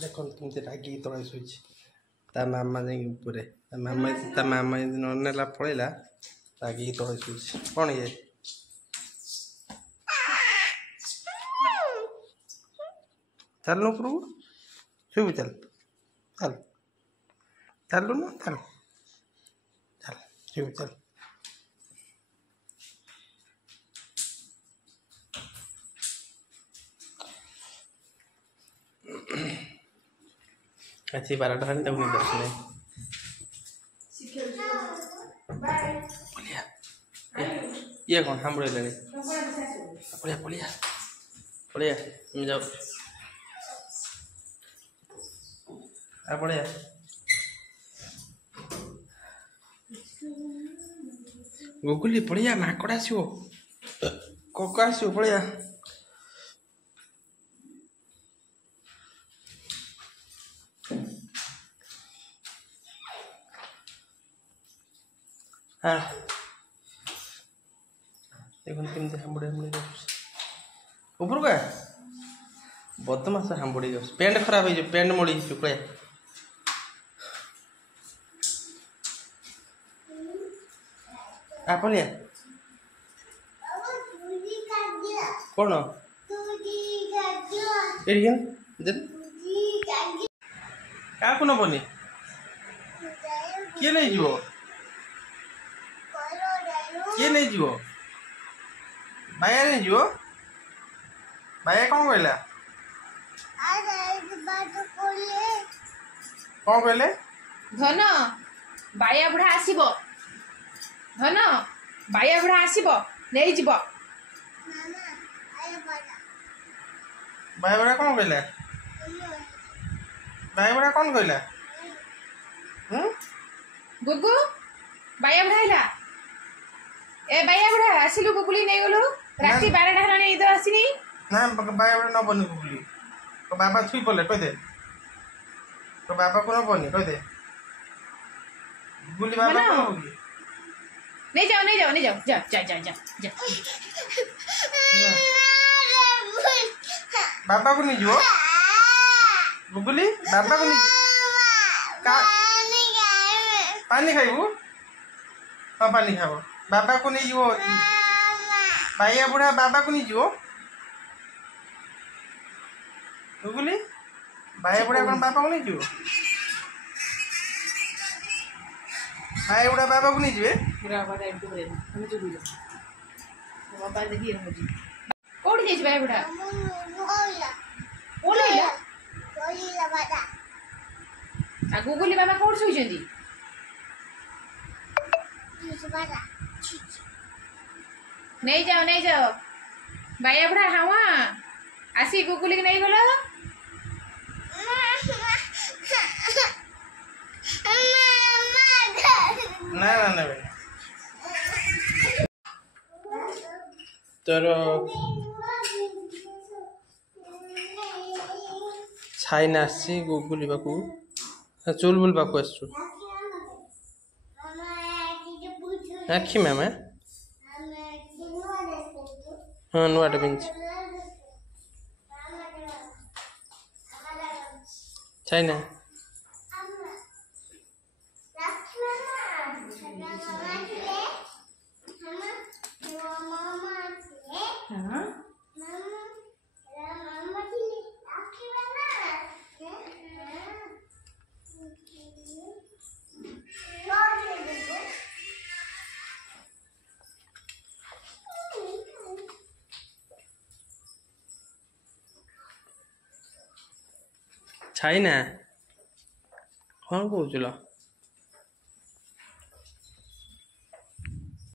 देखो तुमसे रागी तले शुई ता मामा जाई ऊपर ता मामा नेला पड़ेला रागी तले शुई कौन ये चल नो प्रभु शुभ चल चल चल लो ना चल चल शुभ चल अच्छी 12 घंटे तक नहीं दर्शन बोलिया ये कौन हम बोले लगे बोलिया बोलिया बोलिया हम जाओ आ बोलिया गुगली बोलिया माकड़ आसो कोको आसो बोलिया हाँ देखो केमती हांबुड़ी हांबुड़ी ऊपर का बदमाश हांबुड़ी पेंट खराब हो पेंट मोड़ी चुकड़े आपलिया कौन क्या को नबनी किए नहीं जीव किए नहीं जीव भाया नहीं जीव भाया कौन कहला कौन कहले धन बाया बुढ़ा आसीबो धन बाया बुढ़ा आसीबो नहीं जीवो भाया बुढ़ा कौन कहला भाया बुढ़ा कौन कहला गुगु बाया बुढ़ा आइला ए बाया बुढ़ा आसिलु गुगुली नहीं गलु राती 12 ढाराने इधर आसीनी ना भाया बुढ़ा न बनी गुगली तो बाबा छुई पड़े कह दे तो बाबा को न बनी कह दे गुगली बाबा को होगी नहीं जाओ जा बाबा को नहीं जो गुगली बाबा को नहीं पानी खाइबू हाँ पानी खाब बाबा को नहीं जो भाइया बुढ़ा बाबा को नहीं जो गुगली भाइया बुढ़ा कौन बाबा को नहीं जो भाइया बुढ़ा बाबा को नहीं जुए कोड़ी देछ बाया बुढ़ा ओलैला आ गुगली बाबा कोड़ सुइछंदी नहीं जाओ बाया बुढ़ा हावा आसी गुगली के नहीं गलो ना तोर छाइन आसी गुगली बाकू चुलबुल बाकू आसु आखि मैम हाँ नुआटे पिंच छाइना छाइना कौन कौच